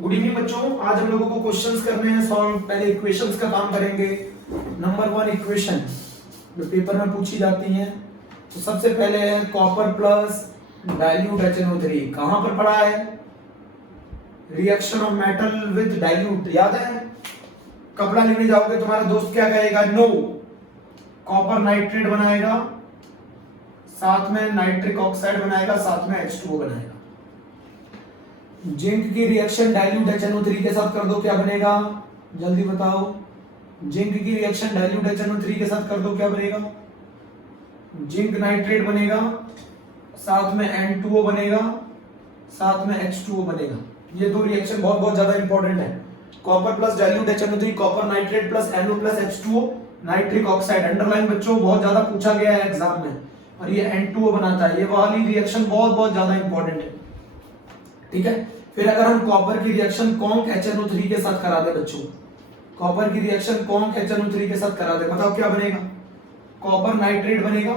Good evening बच्चों, आज हम लोगों को क्वेश्चंस करने हैं सॉल्व। पहले इक्वेशंस का काम करेंगे। नंबर 1 इक्वेशन जो पेपर में पूछी जाती हैं। तो सबसे पहले है कॉपर प्लस डाइल्यूट HNO3। कहां पर पढ़ा है? Reaction of metal with dilute, याद है? कपड़ा लेने जाओगे तुम्हारा दोस्त क्या कहेगा? नो, कॉपर नाइट्रेट बनाएगा, साथ में नाइट्रिक ऑक्साइड बनाएगा, साथ में H2O बनाएगा। जिंक की रिएक्शन डाइल्यूट HNO3 के साथ कर दो, क्या बनेगा? जल्दी बताओ। जिंक की रिएक्शन डाइल्यूट HNO3 के साथ कर दो, क्या बनेगा? जिंक नाइट्रेट बनेगा, साथ में N2O बनेगा, साथ में H2O बनेगा। ये दो रिएक्शन बहुत बहुत ज्यादा इंपॉर्टेंट है। Copper plus dilute HNO3, copper nitrate plus NO plus H2O, nitric oxide. Underline बच्चों, बहुत ज्यादा पूछा गया है एग्जाम में। और ये N2O बनाता है। ये वाली रिएक्शन बहुत बहुत ज्यादा इंपॉर्टेंट है, ठीक है। फिर अगर हम कॉपर की रिएक्शन कॉन्क HNO3 के साथ करा दे बच्चों, कॉपर की रिएक्शन कॉन्क HNO3 के साथ करा दे, बताओ क्या बनेगा? कॉपर नाइट्रेट बनेगा,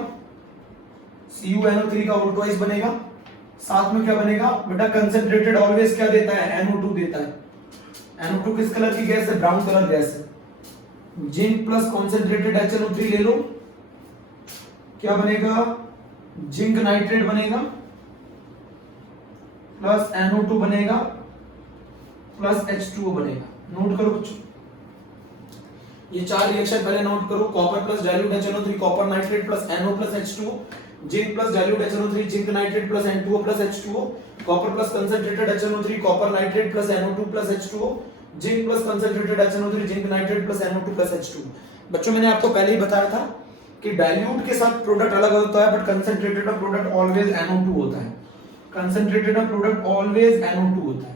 CuNO3 का उल्टोइस बनेगा, साथ में क्या बनेगा बेटा? कंसंट्रेटेड ऑलवेज क्या देता है? NO2 देता है। NO2 किस कलर की गैस है? ब्राउन कलर गैस है। जिंक प्लस कॉन्सेंट्रेटेड HNO3 ले लो, क्या बनेगा? जिंक नाइट्रेट बनेगा प्लस NO2 बनेगा प्लस H2O बनेगा। नोट करो बच्चों, ये चार रिएक्शन पहले नोट करो। Copper plus dilute HNO3, copper nitrate plus NO plus H2O, zinc plus dilute HNO3, zinc nitrate plus N2O plus H2O, copper plus concentrated HNO3, copper nitrate plus NO2 plus H2O, zinc plus concentrated HNO3, zinc nitrate plus NO2 plus H2O। बच्चों मैंने आपको पहले ही बताया था कि dilute के साथ product अलग होता है, बट कंसंट्रेटेड का प्रोडक्ट ऑलवेज NO2 होता है। कंसंट्रेटेड का प्रोडक्ट ऑलवेज NO2 होता है।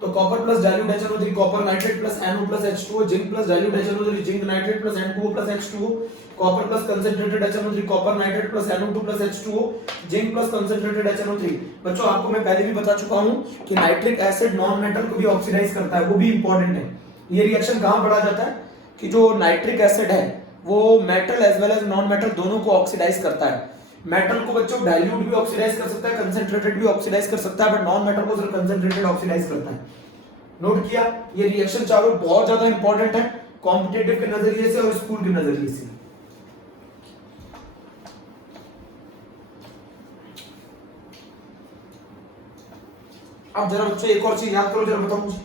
तो copper plus dilute HNO3, copper nitrate plus NO plus H2O, zinc plus dilute HNO3, zinc nitrate plus N2O plus H2O, copper plus concentrated HNO3, copper nitrate plus NO2 plus H2O, zinc plus concentrated HNO3। बच्चों आपको मैं पहले भी बता चुका हूं कि nitric acid non metal को भी ऑक्सीडाइज करता है, वो भी इंपॉर्टेंट है। ये रिएक्शन कहां पढ़ा जाता है कि जो नाइट्रिक एसिड है वो metal as well as non metal दोनों को ऑक्सीडाइज करता है। मेटल को बच्चों डाइल्यूट भी ऑक्सीडाइज कर सकता है, कंसंट्रेटेड भी ऑक्सीडाइज कर सकता है, बट नॉन मेटल को सिर्फ कंसंट्रेटेड ऑक्सीडाइज करता है। नोट किया? ये रिएक्शन चारों बहुत ज्यादा इंपॉर्टेंट है कॉम्पिटिटिव के नजरिए से और स्कूल के नजरिए से। अब जरा बच्चों एक और चीज याद करो, जरा बताओ मुझे।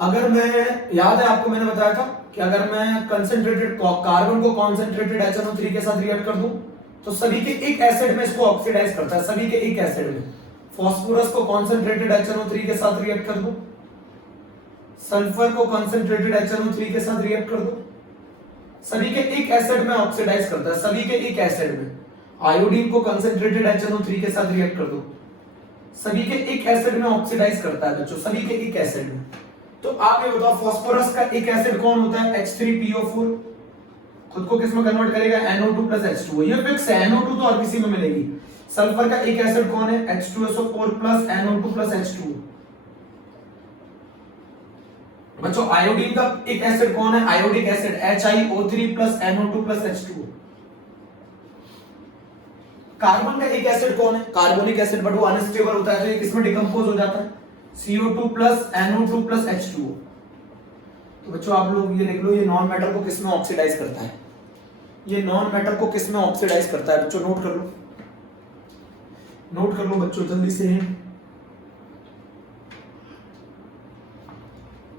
अगर मैं, याद है आपको मैंने बताया था कि अगर मैं कंसंट्रेटेड कार्बन को कॉन्सेंट्रेटेड HNO3 के साथ रिएक्ट कर दूं तो सभी के एक एसिड में इसको ऑक्सीडाइज करता है, सभी के एक एसिड में। फास्फोरस को कॉन्सेंट्रेटेड HNO3 के साथ रिएक्ट कर दो, सल्फर को कॉन्सेंट्रेटेड HNO3 के साथ रिएक्ट कर दो, सभी के एक एसिड में ऑक्सीडाइज करता है, सभी के एक एसिड में। आयोडीन को कॉन्सेंट्रेटेड HNO3 के साथ रिएक्ट कर दो, सभी के एक एसिड में ऑक्सीडाइज करता है बच्चों, सभी के एक एसिड में। तो आप ये बताओ फास्फोरस का एक एसिड कौन होता है? H3PO4। खुद को किस में कन्वर्ट करेगा? NO2 plus H2O। ये फिक्स है, NO2 तो हर किसी में मिलेगी। सल्फर का एक एसिड कौन है? H2SO4 plus NO2 plus H2O। बच्चों आयोडीन का एक एसिड कौन है? Iodic acid HiO3 plus NO2 plus H2O। Carbon का एक एसिड कौन है? कार्बोनिक एसिड, बट वो अनस्टेबल होता है तो ये किसमें डिकम्पोज हो जाता है? CO2 plus NO2 plus H2O। तो बच्चों आप लोग ये लिख लो, ये नॉन मेटल को किसमें ऑक्सीडाइज करता है? ये नॉन मेटल को किसमें ऑक्सीडाइज करता है बच्चों? नोट कर लो, नोट कर लो बच्चों, जल्दी से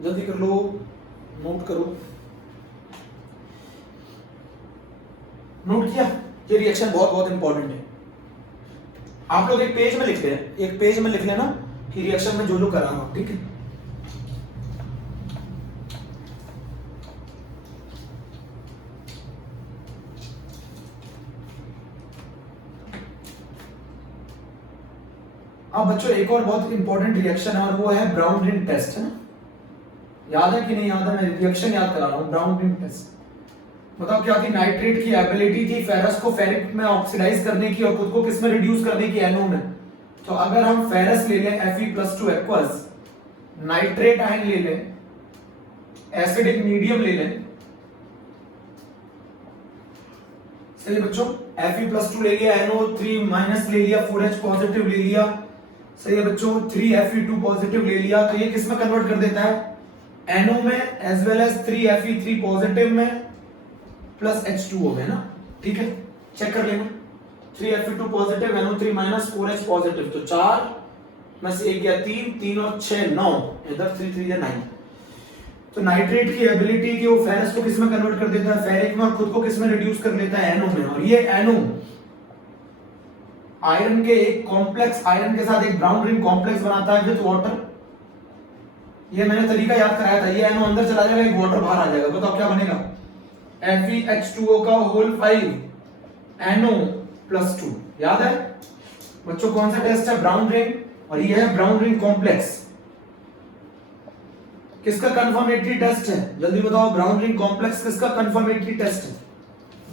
जल्दी कर लो, नोट करो। नोट किया? ये रिएक्शन बहुत बहुत इंपॉर्टेंट है। आप लोग एक पेज में लिख लें, एक पेज में लिख लेना कि रिएक्शन में जो जो करा रहा हूं, ठीक है? अब बच्चों एक और बहुत इंपॉर्टेंट रिएक्शन है और वो है ब्राउन रिंग टेस्ट, है ना? याद है कि नहीं याद है? मैं रिएक्शन याद करा रहा हूं, ब्राउन रिंग टेस्ट। बताओ क्या थी? नाइट्रेट की एबिलिटी थी फेरस को फेरिक में ऑक्सीडाइज करने की और खुद को किस में रिड्यूस करने की? NO में। तो अगर हम फेरस ले लें Fe+2 एक्वस, नाइट्रेट आयन ले लें, एसिडिक मीडियम ले लें, चलिए बच्चों Fe+2 ले लिया, NO3 माइनस ले लिया, 4H पॉजिटिव ले लिया, सही है बच्चों, 3Fe2 पॉजिटिव ले लिया तो ये किस में कन्वर्ट कर देता है, NO में, as well as 3Fe3 positive में प्लस H2O में ना, ठीक है चेक कर लेना। 3Fe2 positive, NO3 minus, 4H positive, तो 4 में से 1 गया 3, 3 और 6 9, इधर 3 3 9। तो नाइट्रेट की एबिलिटी कि वो फेरस को किस में कन्वर्ट कर देता है, फेरिक में, और खुद को किस में रिड्यूस कर लेता है, NO में। और ये NO आयरन के एक कॉम्प्लेक्स आयरन के साथ एक ब्राउन रिंग कॉम्प्लेक्स बनाता है विद वाटर। ये मैंने तरीका याद कराया था, ये NO अंदर चला जाएगा, एक वाटर बाहर आ जाएगा, बताओ क्या बनेगा, FeH2O का होल 5 NO+2। याद है बच्चों कौन सा टेस्ट है, ब्राउन रिंग, और ये है ब्राउन रिंग कॉम्प्लेक्स। किसका कंफर्मेटरी टेस्ट है, जल्दी बताओ, ब्राउन रिंग कॉम्प्लेक्स किसका कंफर्मेटरी टेस्ट है,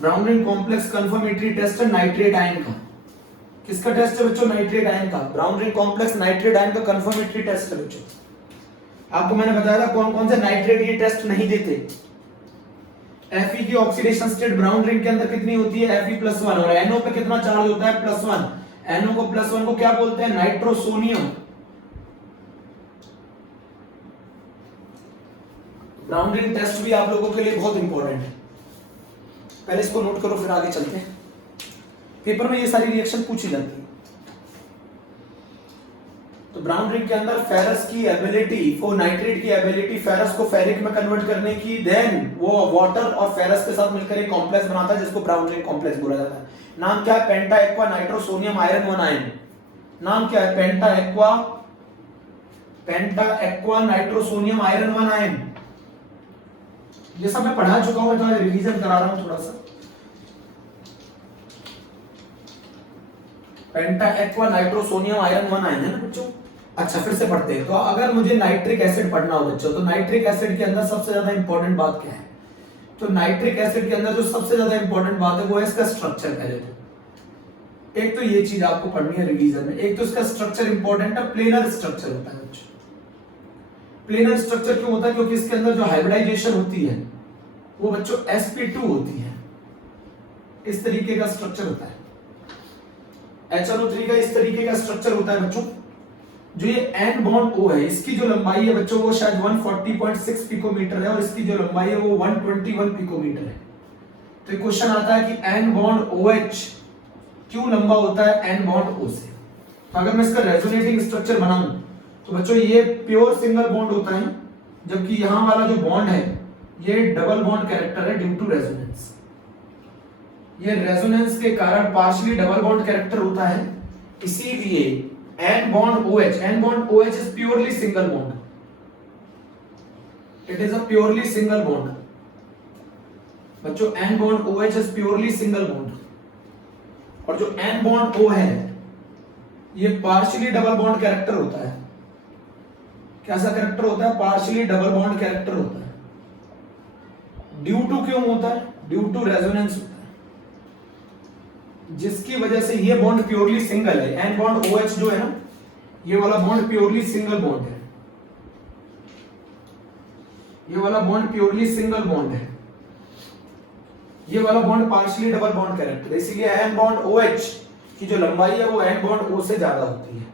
brown ring complex confirmatory test है नाइट्रेट आयन का। किसका टेस्ट है बच्चों, नाइट्रेट आयन का, brown ring complex nitrate ion का कंफर्मेटरी टेस्ट है बच्चों। आपको मैंने बताया था कौन कौन से नाइट्रेट ये टेस्ट नहीं देते। Fe की ऑक्सीडेशन स्टेट ब्राउन रिंग के अंदर कितनी होती है, Fe+1, और NO पे कितना चार्ज होता है, +1। NO को +1 को क्या बोलते हैं, नाइट्रोसोनियम। ब्राउन रिंग टेस्ट भी आप लोगों के लिए बहुत इंपॉर्टेंट है, पहले इसको नोट करो फिर आगे चलते हैं। पेपर में ये सारी रिएक्शन पूछी जाती है। तो ब्राउन रिंग के अंदर फेरस की एबिलिटी, फॉर नाइट्रेट की एबिलिटी फेरस को फेरिक में कन्वर्ट करने की, देन वो वाटर और फेरस के साथ मिलकर एक कॉम्प्लेक्स बनाता है जिसको ब्राउन रिंग कॉम्प्लेक्स बोला जाता है। नाम क्या है, पेंटा एक्वा नाइट्रोसोनियम आयरन 1 आयन। नाम क्या है, पेंटा एक्वा नाइट्रोसोनियम आयरन 1 आयन। ये सब मैं पढ़ा चुका हूं, तो रिवीजन करा रहा हूं थोड़ा सा। पेंटा एक्वा नाइट्रोसोनियम आयरन 1 आयन है ना बच्चों। अच्छा फिर से पढ़ते हैं। तो अगर मुझे नाइट्रिक एसिड पढ़ना हो बच्चों, तो नाइट्रिक एसिड के अंदर सबसे ज्यादा इंपॉर्टेंट बात क्या है, तो नाइट्रिक एसिड के अंदर जो सबसे ज्यादा इंपॉर्टेंट बात है वो है इसका स्ट्रक्चर। पहले तो एक तो ये चीज आपको पढ़नी है रिवीजन में, एक तो इसका स्ट्रक्चर इंपॉर्टेंट है, प्लेनर स्ट्रक्चर होता है बच्चों। प्लेनर स्ट्रक्चर क्यों होता है, क्योंकि इसके अंदर जो हाइब्रिडाइजेशन होती है वो बच्चों sp2 होती है, इस तरीके का स्ट्रक्चर होता है। HNO3 का इस तरीके का स्ट्रक्चर होता है बच्चों। जो ये N बॉन्ड O है, इसकी जो लंबाई है बच्चों वो शायद 140.6 पिकोमीटर है, और इसकी जो लंबाई है वो 121 पिकोमीटर है। तो क्वेश्चन आता है कि N बॉन्ड OH क्यों लंबा होता है N बॉन्ड O से। तो अगर मैं इसका रेजोनेटिंग स्ट्रक्चर बनाऊं तो बच्चों ये प्योर सिंगल बॉन्ड होता है, जबकि यहां वाला जो बॉन्ड है ये डबल बॉन्ड कैरेक्टर है ड्यू टू रेजोनेंस। ये रेजोनेंस के कारण पार्शियली डबल बॉन्ड कैरेक्टर होता है, इसीलिए N bond OH is purely single bond. It is a purely single bond. बच्चों N bond OH is purely single bond. और जो N bond O है ये पार्शियली डबल बॉन्ड कैरेक्टर होता है। कैसा कैरेक्टर होता है, पार्शियली डबल बॉन्ड कैरेक्टर होता है। ड्यू टू क्यों होता है, ड्यू टू रेजोनेंस होता है, जिसकी वजह से ये बॉन्ड प्योरली सिंगल है। N बॉन्ड OH जो है ना, ये वाला बॉन्ड प्योरली सिंगल बॉन्ड है, ये वाला बॉन्ड प्योरली सिंगल बॉन्ड है, ये वाला bond partially double bond character है, इसीलिए N बॉन्ड OH की जो लंबाई है वो N बॉन्ड O से ज्यादा होती है।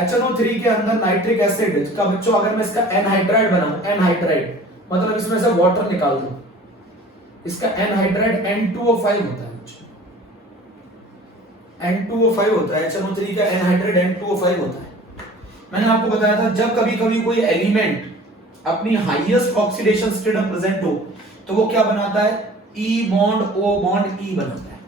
HNO3 के अंदर नाइट्रिक एसिड का बच्चों अगर मैं इसका एनहाइड्राइड बनाऊं, एनहाइड्राइड मतलब इसमें से वाटर निकाल दूं, इसका एनहाइड्राइड N2O5 होता है, N2O5 होता है। HNO3 का एनहाइड्राइड N2O5 होता है। मैंने आपको बताया था जब कभी कभी कोई एलिमेंट अपनी हाईएस्ट ऑक्सीडेशन स्टेट में प्रेजेंट हो तो वो क्या बनाता है, E bond O bond E बनाता है।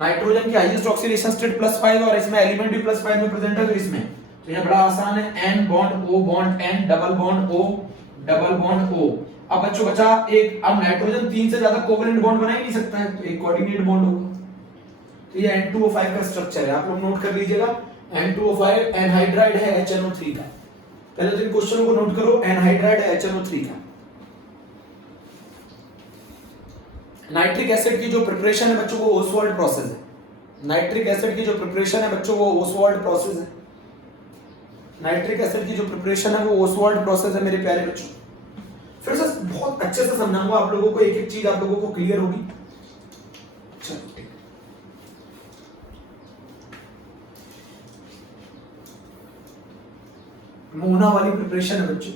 नाइट्रोजन की हाईएस्ट ऑक्सीडेशन स्टेट +5 और इसमें एलिमेंट भी +5 में प्रेजेंट है, तो इसमें तो ये बड़ा आसान है, N bond O bond N double bond O double bond O। अब बच्चों बचा एक, अब नाइट्रोजन 3 से ज्यादा कोवेलेंट बॉन्ड बना ही नहीं सकता है, तो एक कोऑर्डिनेट बॉन्ड होगा। तो ये N2O5 का स्ट्रक्चर है, आप लोग नोट कर लीजिएगा। N2O5 एनहाइड्राइड है HNO3 का। पहले तो इन क्वेश्चनों को नोट करो, एनहाइड्राइड है HNO3 का। नाइट्रिक एसिड की जो प्रिपरेशन है बच्चों वो ओसवाल्ड प्रोसेस है। नाइट्रिक एसिड की जो प्रिपरेशन है बच्चों वो ओसवाल्ड प्रोसेस है। नाइट्रिक एसिड की जो प्रिपरेशन है वो ओसवाल्ड प्रोसेस है मेरे प्यारे बच्चों। फिर से बहुत अच्छे से समझाऊंगा आप लोगों को, एक एक चीज आप लोगों को क्लियर होगी। चलो ठीक, मोना वाली प्रिपरेशन है बच्चों।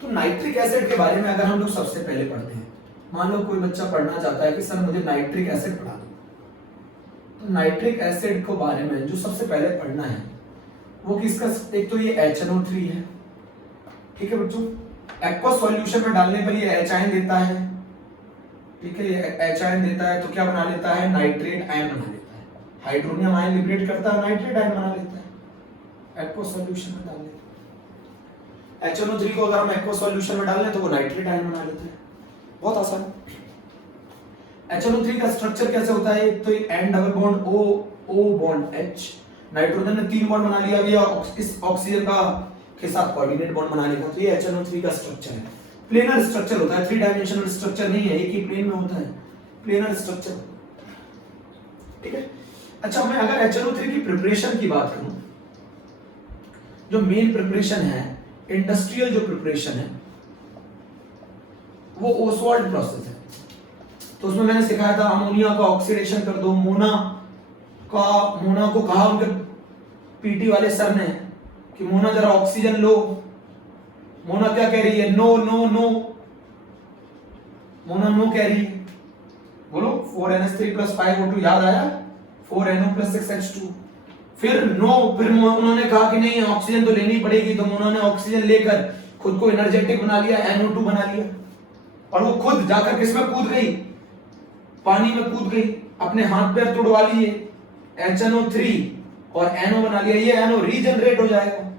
तो नाइट्रिक एसिड के बारे में अगर हम लोग सबसे पहले पढ़ते हैं, मान लो कोई बच्चा पढ़ना चाहता है कि सर मुझे नाइट्रिक एसिड पढ़ा दो, तो नाइट्रिक एसिड के बारे में जो सबसे पहले पढ़ना है वो किसका, एक तो ये HNO3 है, ठीक है बच्चों। एक्वा सॉल्यूशन में डालने पर ये H आयन देता है, ठीक है, ये H आयन देता है तो क्या बना लेता है, नाइट्रेट आयन बना लेता है। हाइड्रोनियम आयन लिबरेट करता है, नाइट्रेट आयन बना लेता है एक्वा सॉल्यूशन में डालने। HNO3 को अगर हम एक्वा सॉल्यूशन में डाल लें तो वो नाइट्रेट आयन बना लेता है, बहुत आसान। HNO3 का स्ट्रक्चर कैसे होता है, तो ये N double bond O, O bond H, nitrogen ने 3 बॉन्ड बना लिया, अभी इस ऑक्सीजन का के साथ कोऑर्डिनेट बॉन्ड बनाने का, तो ये HNO3 का स्ट्रक्चर है। प्लेनर स्ट्रक्चर होता है, 3 डायमेंशनल स्ट्रक्चर नहीं है, एक ही प्लेन में होता है, प्लेनर स्ट्रक्चर, ठीक है। अच्छा, मैं अगर HNO3 की प्रिपरेशन की बात करूं, जो मेन प्रिपरेशन है, इंडस्ट्रियल जो प्रिपरेशन है वो ओसवाल्ड प्रोसेस है। तो उसमें मैंने सिखाया था अमोनिया का ऑक्सीडेशन कर दो, मोना को कहा उनके पीटी वाले सर ने कि मोना जरा ऑक्सीजन लो, मोना क्या कह रही है, no no no, Mona no कह रही है, बोलो 4NH3 + 5O2, याद आया, 4NO + 6H2। फिर उन्होंने कहा कि नहीं ऑक्सीजन तो लेनी पड़ेगी, तो मोना ने ऑक्सीजन लेकर खुद को एनर्जेटिक बना लिया, NO2 बना लिया, और वो खुद जाकर किसमें कूद गई, पानी में कूद गई, अपने हाथ पैर तोड़वा लिए, HNO3 और NO बना लिया। ये NO रीजनरेट हो जाएगा,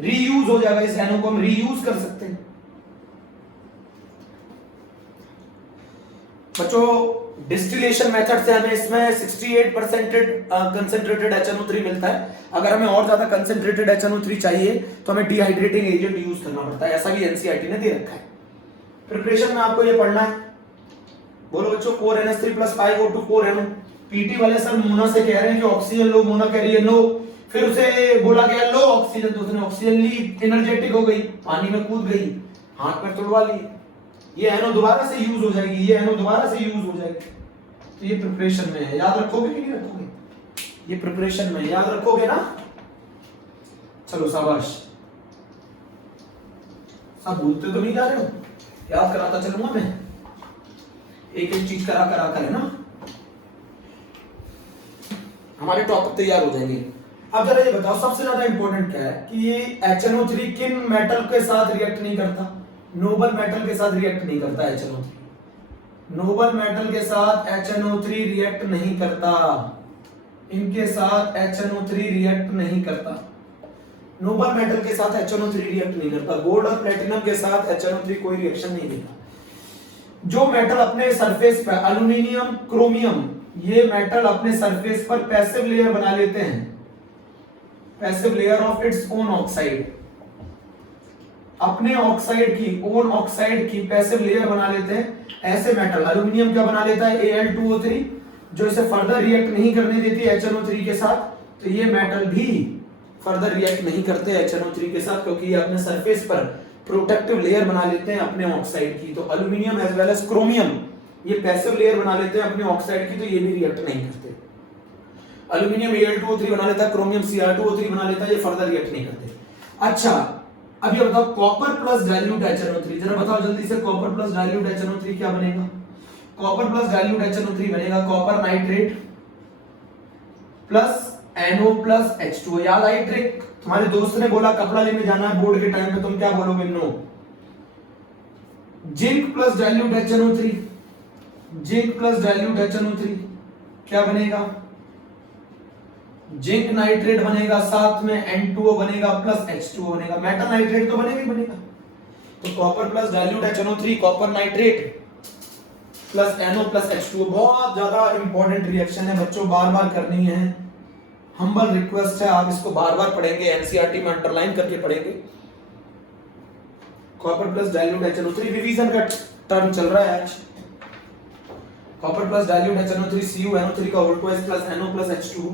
रीयूज हो जाएगा, इस NO को हम रीयूज कर सकते हैं। बच्चों डिस्टिलेशन मेथड से हमें इसमें 68% कंसंट्रेटेड HNO3 मिलता है। अगर हमें और ज्यादा कंसंट्रेटेड HNO3 चाहिए तो हमें डिहाइड्रेटिंग एजेंट यूज करना पड़ता है, ऐसा भी NCERT ने दे रखा है। प्रिपरेशन में आपको ये पढ़ना है, बोलो बच्चों 4NH3 + 5O2 4NO। पीटी वाले सर मोना से कह रहे हैं कि ऑक्सीजन लो, मोना कह रही है नो, फिर उसे बोला गया लो ऑक्सीजन, तो उसने ऑक्सीजन ली, एनर्जेटिक हो गई, पानी में कूद गई, हाथ पैर तोड़वा लिए, ये NO दोबारा से यूज हो जाएगी, ये NO दोबारा से यूज हो जाएगी। तो ये प्रिपरेशन में है, याद रखोगे कि नहीं रखोगे, ये प्रिपरेशन में याद रखोगे ना, चलो शाबाश, सब भूलते तो नहीं जा रहे हो, याद कराता चलूंगा मैं, एक एक चीज करा कर, है ना, हमारे टॉपिक तैयार हो जाएंगे। अब जरा ये बताओ सबसे ज्यादा इंपॉर्टेंट क्या है कि ये HNO3 किन मेटल के साथ रिएक्ट नहीं करता, नोबल मेटल के साथ रिएक्ट नहीं करता HNO3, नोबल मेटल के साथ HNO3 रिएक्ट नहीं करता, इनके साथ HNO3 रिएक्ट नहीं करता, नोबल मेटल के साथ HNO3 रिएक्ट नहीं करता, गोल्ड और प्लेटिनम के साथ HNO3 कोई रिएक्शन नहीं देता। जो मेटल अपने सरफेस पर, एल्युमिनियम, क्रोमियम, ये मेटल अपने सरफेस पर पैसिव लेयर बना लेते हैं, passive layer of its own oxide, अपने ऑक्साइड की, ओन ऑक्साइड की पैसिव लेयर बना लेते हैं। ऐसे मेटल, एल्युमिनियम क्या बना लेता है, Al2O3, जो इसे फर्दर रिएक्ट नहीं करने देती HNO3 के साथ, तो ये मेटल भी फर्दर रिएक्ट नहीं करते HNO3 के साथ, क्योंकि ये अपने सरफेस पर प्रोटेक्टिव लेयर बना लेते हैं अपने ऑक्साइड की। तो aluminium as well as chromium ये पैसिव लेयर बना लेते हैं अपने ऑक्साइड की, तो ये भी रिएक्ट नहीं करते। एल्युमिनियम Al2O3 बना लेता है, क्रोमियम Cr2O3 बना लेता है, ये फर्दर रिएक्ट नहीं करते। अच्छा अब ये बताओ कॉपर प्लस डाइल्यूट HNO3, जरा बताओ जल्दी से, कॉपर प्लस डाइल्यूट HNO3 क्या बनेगा, कॉपर प्लस डाइल्यूट HNO3 बनेगा copper nitrate plus NO plus H2O। याद आई ट्रिक, तुम्हारे दोस्त ने बोला कपड़ा लेने जाना है बोर्ड के टाइम पे, तुम क्या बोलोगे, no. Zinc plus dilute HNO3, zinc plus dilute HNO3 क्या बनेगा, जिंक नाइट्रेट बनेगा, साथ में N2O बनेगा प्लस H2O बनेगा, मेटल नाइट्रेट तो बनेगा ही बनेगा। तो copper plus dilute HNO3, copper nitrate plus NO plus H2O, बहुत ज्यादा इंपॉर्टेंट रिएक्शन है बच्चों, बार बार करनी है, हम्बल रिक्वेस्ट है, आप इसको बार बार पढ़ेंगे, एनसीईआरटी में अंडरलाइन करके पढ़ेंगे। Copper plus dilute HNO3 revision का टर्म चल रहा है आज। Copper plus dilute HNO3 CuNO3 का whole twice plus NO plus H2,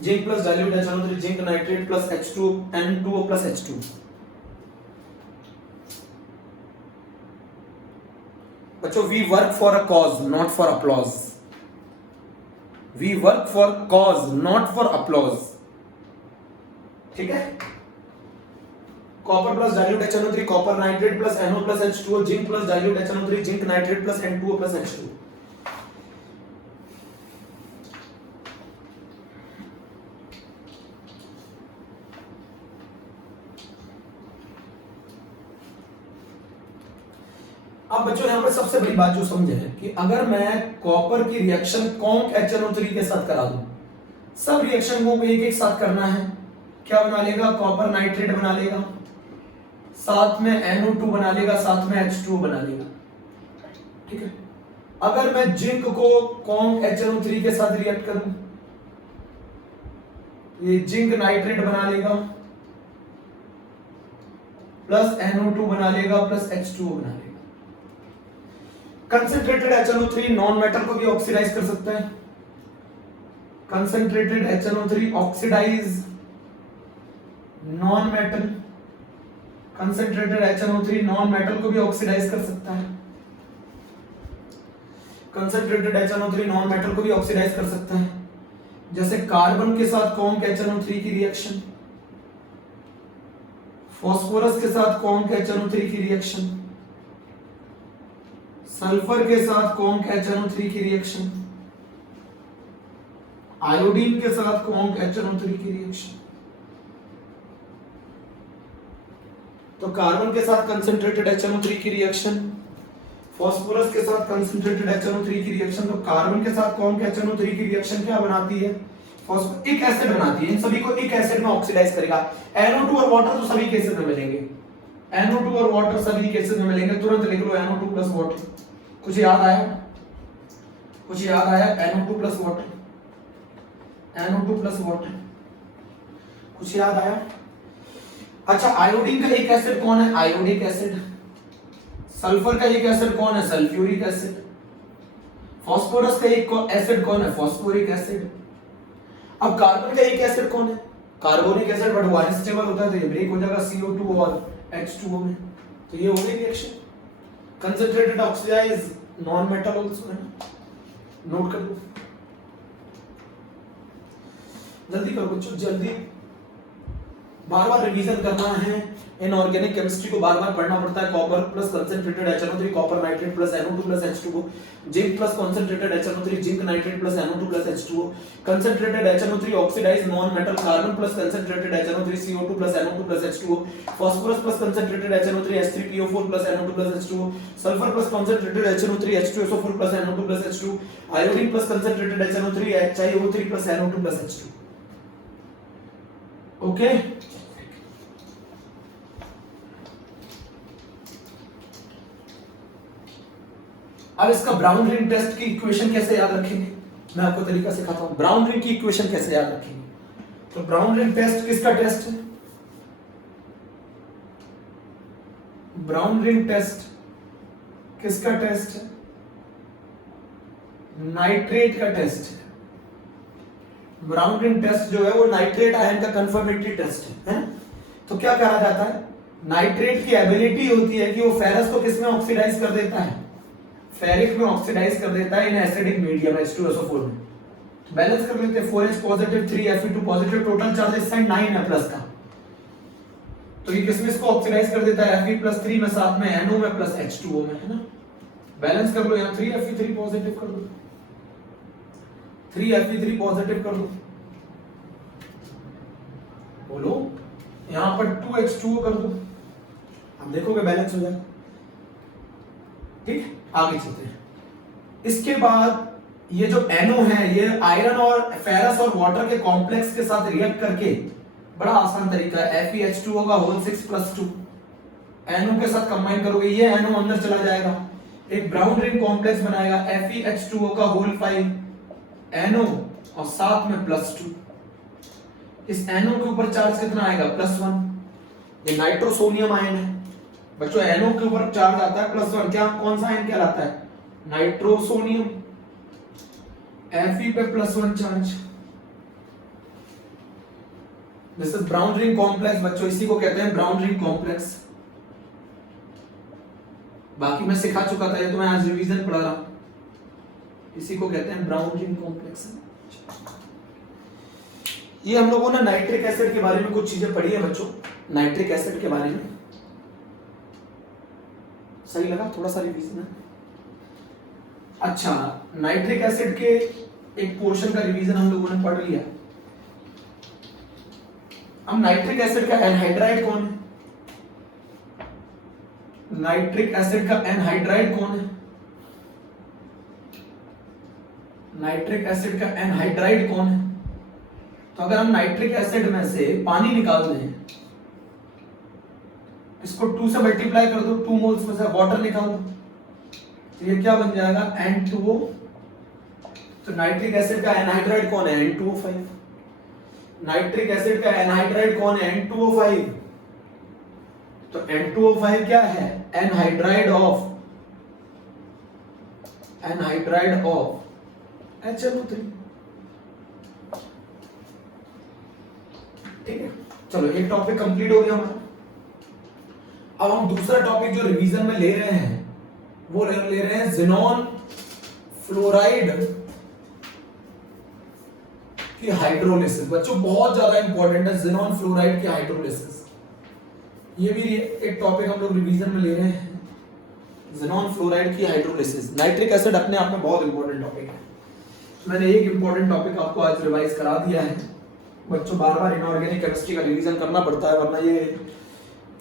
zinc plus dilute HNO3 zinc nitrate plus H2 N2O plus H2। बच्चों we work for a cause not for applause, we work for cause not for applause, ठीक है। Copper plus dilute HNO3 copper nitrate plus NO plus H2O, zinc plus dilute HNO3 zinc nitrate plus N2O plus H2O। अब बच्चों यहां पर सबसे बड़ी बात जो समझे है कि अगर मैं कॉपर की रिएक्शन कॉन्क HNO3 के साथ करा दूं, सब रिएक्शन को एक एक साथ करना है, क्या बना लेगा? कॉपर नाइट्रेट बना लेगा, साथ में NO2 बना लेगा, साथ में H2O बना लेगा। ठीक है, अगर मैं जिंक को कॉन्क HNO3 के साथ रिएक्ट करूं, ये जिंक नाइट्रेट बना लेगा प्लस NO2 बना लेगा प्लस H2O बना लेगा। कंसंट्रेटेड HNO3 नॉन मेटल को भी ऑक्सीडाइज कर सकता है। Concentrated HNO3 oxidise non metal, concentrated HNO3 non metal को भी ऑक्सीडाइज कर सकता है। कंसंट्रेटेड HNO3 नॉन मेटल को भी ऑक्सीडाइज कर सकता है, जैसे कार्बन के साथ कॉन्क HNO3 की रिएक्शन, फास्फोरस के साथ कॉन्क HNO3 की रिएक्शन, सल्फर के साथ कॉन्क HNO3 की रिएक्शन, आयोडीन के साथ कॉन्क HNO3 की रिएक्शन। तो कार्बन के साथ कंसंट्रेटेड HNO3 की रिएक्शन, फास्फोरस के साथ कंसंट्रेटेड HNO3 की रिएक्शन। तो कार्बन के साथ कॉन्क HNO3 की रिएक्शन क्या बनाती है? एक एसिड बनाती है। इन सभी को एक एसिड में ऑक्सीडाइज करेगा। NO2 और वाटर तो सभी केसेस में मिलेंगे, NO2 और वाटर सभी केसेस में मिलेंगे। तुरंत लिख लो NO2 प्लस वाटर। कुछ याद आया? कुछ याद आया? NO2 plus water, NO2 plus water, कुछ याद आया? अच्छा, आयोडीन का एक एसिड कौन है? Iodic acid. सल्फर का एक एसिड कौन है? Sulphuric acid. फास्फोरस का एक एसिड कौन है? Phosphoric acid. अब कार्बन का एक एसिड कौन है? कार्बोनिक एसिड, बट वो अनस्टेबल होता है तो ये ब्रेक हो जाएगा CO2 और H2O में। तो ये हो गई reaction. Concentrated oxidise non metal also है, नोट कर लो। जल्दी करो बच्चों, जल्दी। बार बार रिवीजन करना है। इनऑर्गेनिक केमिस्ट्री को बार बार पढ़ना पड़ता है। Copper plus concentrated HNO3 copper nitrate plus NO2 plus H2O, zinc plus concentrated HNO3 zinc nitrate plus NO2 plus H2O, concentrated HNO3 oxidise non metal, carbon plus concentrated HNO3 CO2 plus NO2 plus H2O, phosphorus plus concentrated HNO3 H3PO4 plus NO2 plus H2O, sulphur plus concentrated HNO3 H2SO4 plus NO2 plus H2, iodine plus concentrated HNO3 HiO3 plus NO2 plus H2। Okay, अब इसका brown ring test की equation कैसे याद रखेंगे, मैं आपको तरीका सिखाता हूं। ब्राउन रिंग की इक्वेशन कैसे याद रखेंगे? तो ब्राउन रिंग टेस्ट किसका टेस्ट है? ब्राउन रिंग टेस्ट किसका टेस्ट है? नाइट्रेट का टेस्ट है। ब्राउन रिंग टेस्ट जो है वो नाइट्रेट आयन का कंफर्मेटरी टेस्ट है? तो क्या कहा जाता है? नाइट्रेट की एबिलिटी होती है कि वो फेरस को किसमें ऑक्सीडाइज कर देता है? फेरिक में ऑक्सीडाइज कर देता है इन एसिडिक मीडियम H2SO4 में। बैलेंस कर लेते हैं, 4H positive 3Fe2 positive, total charge इस साइड 9 है प्लस का। तो ये किसमें इसको ऑक्सीडाइज कर देता है? Fe+3 में, साथ में NO में प्लस H2O में, है ना। बैलेंस कर लो, यहां 3Fe3 पॉजिटिव कर दो, 3Fe3 पॉजिटिव कर दो, बोलो। यहां पर 2H2O कर दो, अब देखोगे बैलेंस हो जाएगा। ठीक, आगे चलते हैं। इसके बाद ये जो NO है ये आयरन और फेरस और वाटर के कॉम्प्लेक्स के साथ रिएक्ट करके, बड़ा आसान तरीका है, FeH2O का होल 6+2 NO के साथ कंबाइन करोगे, ये NO अंदर चला जाएगा, एक ब्राउन रिंग कॉम्प्लेक्स बनाएगा FeH2O का होल 5 NO और साथ में +2। इस NO के ऊपर चार्ज कितना आएगा? +1। ये नाइट्रोसोनियम आयन है बच्चों, NO के ऊपर चार्ज आता है +1। क्या, कौन सा आयन कहलाता है? नाइट्रोसोनियम। Fe पे +1 charge, this is brown ring complex बच्चों, इसी को कहते हैं ब्राउन रिंग कॉम्प्लेक्स। बाकी मैं सिखा चुका था, ये तो मैं आज रिवीजन पढ़ा रहा, इसी को कहते हैं ब्राउन रिंग कॉम्प्लेक्स। ये हम लोगों ने नाइट्रिक एसिड के बारे में कुछ चीजें पढ़ी है बच्चों, नाइट्रिक एसिड के बारे में। सही लगा? थोड़ा सा रिवीजन है। अच्छा, नाइट्रिक एसिड के एक पोर्शन का रिवीजन हम लोगों ने पढ़ लिया। अब नाइट्रिक एसिड का एनहाइड्राइड कौन है? नाइट्रिक एसिड का एनहाइड्राइड कौन है? नाइट्रिक एसिड का एनहाइड्राइड कौन है? तो अगर हम नाइट्रिक एसिड में से पानी निकाल दें, इसको 2 से मल्टीप्लाई कर दो, 2 मोल्स में से वाटर निकाल दो, तो ये क्या बन जाएगा? N2O। तो नाइट्रिक एसिड का एनहाइड्राइड कौन है? N2O5। नाइट्रिक एसिड का एनहाइड्राइड कौन है? N2O5। तो N2O5 क्या है? Anhydride of HNO3। ठीक है, चलो एक टॉपिक कंप्लीट हो गया हमारा। अब हम दूसरा टॉपिक जो रिवीजन में ले रहे हैं वो ले रहे हैं ज़ेनॉन फ्लोराइड की हाइड्रोलिसिस। बच्चों बहुत ज्यादा इंपॉर्टेंट है ज़ेनॉन फ्लोराइड की हाइड्रोलिसिस। ये भी एक टॉपिक हम लोग रिवीजन में ले रहे हैं, ज़ेनॉन फ्लोराइड की हाइड्रोलिसिस। नाइट्रिक एसिड अपने आप में बहुत इंपॉर्टेंट टॉपिक है, मैंने एक इंपॉर्टेंट टॉपिक आपको आज रिवाइज करा दिया है। बच्चों बार बार इनऑर्गेनिक केमिस्ट्री का रिवीजन करना पड़ता है, वरना ये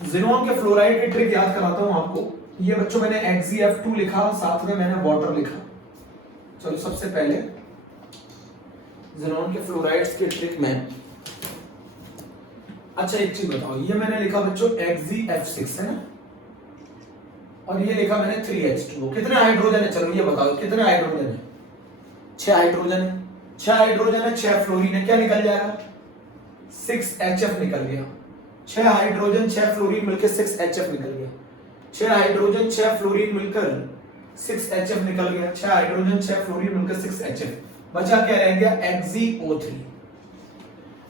ज़ेनॉन के फ्लोराइड की ट्रिक याद कराता हूं आपको। ये बच्चों मैंने XeF2 लिखा, साथ में मैंने वाटर लिखा। चलो सबसे पहले ज़ेनॉन के फ्लोराइड्स की ट्रिक में, अच्छा एक चीज बताओ, ये मैंने लिखा बच्चों XeF6 है ना, और ये लिखा मैंने 3H2O। कितने हाइड्रोजन है? चलो ये बताओ कितने हाइड्रोजन है? 6 हाइड्रोजन है। 6 हाइड्रोजन है, 6 फ्लोरीन है, क्या निकल जाएगा? 6HF निकल गया। 6 हाइड्रोजन 6 फ्लोरीन मिलकर 6HF निकल गया। 6 हाइड्रोजन 6 फ्लोरीन मिलकर 6HF निकल गया। 6 हाइड्रोजन 6 फ्लोरीन मिलकर 6HF, बचा क्या रह गया? XeO3।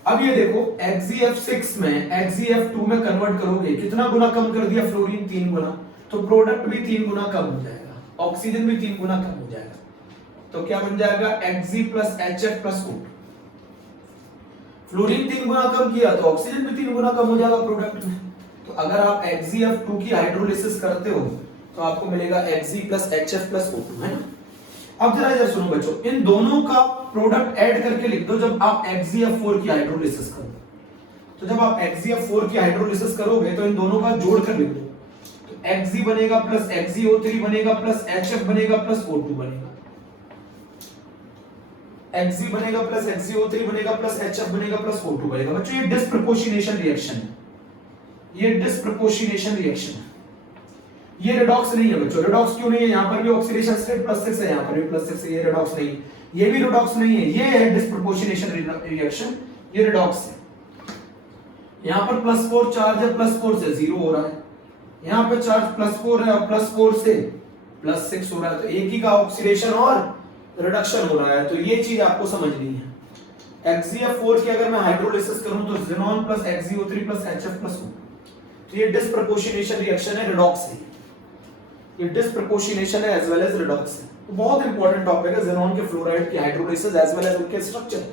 अब ये देखो XeF6 में XeF2 में कन्वर्ट करोगे, कितना गुना कम कर दिया? फ्लोरीन 3 गुना, तो प्रोडक्ट भी 3 गुना कम हो जाएगा, ऑक्सीजन भी 3 गुना कम हो जाएगा। तो क्या बन जाएगा? Xe plus HF plus O2। Fluorine 3 गुना कम किया तो ऑक्सीजन भी 3 गुना कम हो जाएगा प्रोडक्ट में। तो अगर आप XeF2 की हाइड्रोलिसिस करते हो तो आपको मिलेगा Xe plus HF plus O2, है ना। अब जरा इधर सुनो बच्चों, इन दोनों का प्रोडक्ट ऐड करके लिख दो जब आप XeF4 की हाइड्रोलिसिस करो। तो जब आप XeF4 की हाइड्रोलिसिस करोगे तो इन दोनों का जोड़ कर लिख दो, तो Xe बनेगा प्लस XeO3 बनेगा प्लस HF बनेगा प्लस O2 बनेगा। Xe बनेगा प्लस XeO3 बनेगा प्लस HF बनेगा प्लस O2 बनेगा। बच्चों ये डिस्प्रपोर्शनेशन रिएक्शन है, ये डिस्प्रपोर्शनेशन रिएक्शन है, ये रिडॉक्स नहीं है बच्चों। रिडॉक्स क्यों नहीं है? यहाँ पर भी ऑक्सीडेशन स्टेट +6 है, यहाँ पर भी +6 है, ये रिडॉक्स नहीं है। ये भी रिडॉक्स नहीं है, ये है डिस्प्रपोर्शनेशन रिएक्शन, ये रिडॉक्स है। यहाँ पर +4 चार्ज है, +4 से 0 हो रहा है, यहाँ पे चार्ज +4 है और +4 से +6 हो रहा है, तो एक ही का ऑक्सीडेशन और रिडक्शन हो रहा है। तो ये चीज आपको समझनी है। XeF4 की अगर मैं हाइड्रोलिसिस करूं तो xenon plus XeO3 plus HF plus O, तो ये डिस्प्रपोर्शनेशन रिएक्शन है, रिडॉक्स है। ये डिस्प्रपोर्शनेशन है एज वेल एज रिडॉक्स है। तो बहुत इंपॉर्टेंट टॉपिक है ज़ेनॉन के फ्लोराइड की हाइड्रोलिसिस एज वेल एज उनके स्ट्रक्चर।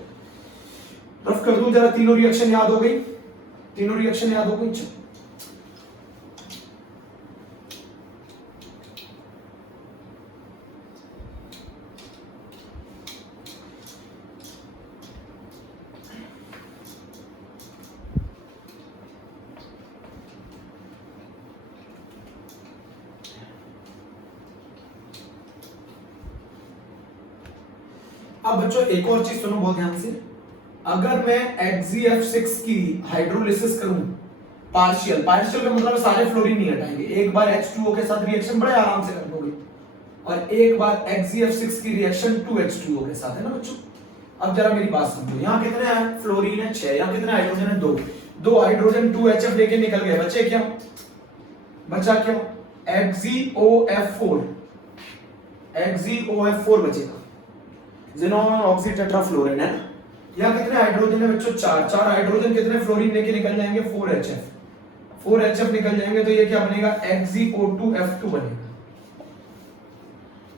रफ कर दूं जरा, तीनों रिएक्शन याद हो गई? तीनों रिएक्शन याद हो गई? अब बच्चों एक और चीज सुनो बहुत ध्यान से, अगर मैं XeF6 की हाइड्रोलिसिस करूं पार्शियल, पार्शियल का मतलब सारे फ्लोरीन नहीं हटाएंगे, एक बार H2O के साथ रिएक्शन बड़े आराम से कर दोगे, और एक बार XeF6 की रिएक्शन 2H2O के साथ, है ना बच्चों। अब जरा मेरी बात समझो, यहाँ कितने हैं फ्लोरीन है? 6। यहाँ कितने हाइड्रोजन है? 2। 2 हाइड्रोजन 2HF लेके निकल गए, बचे क्या? बचा क्या? XeOF4, XeOF4 बचेगा। ज़ेनॉन ऑक्सी टेट्राफ्लोरीन है। यहाँ कितने हाइड्रोजन है बच्चों? 4। 4 हाइड्रोजन कितने फ्लोरीन लेके निकल जाएंगे? 4HF। 4HF निकल जाएंगे तो ये क्या बनेगा? XeO2F2 बनेगा।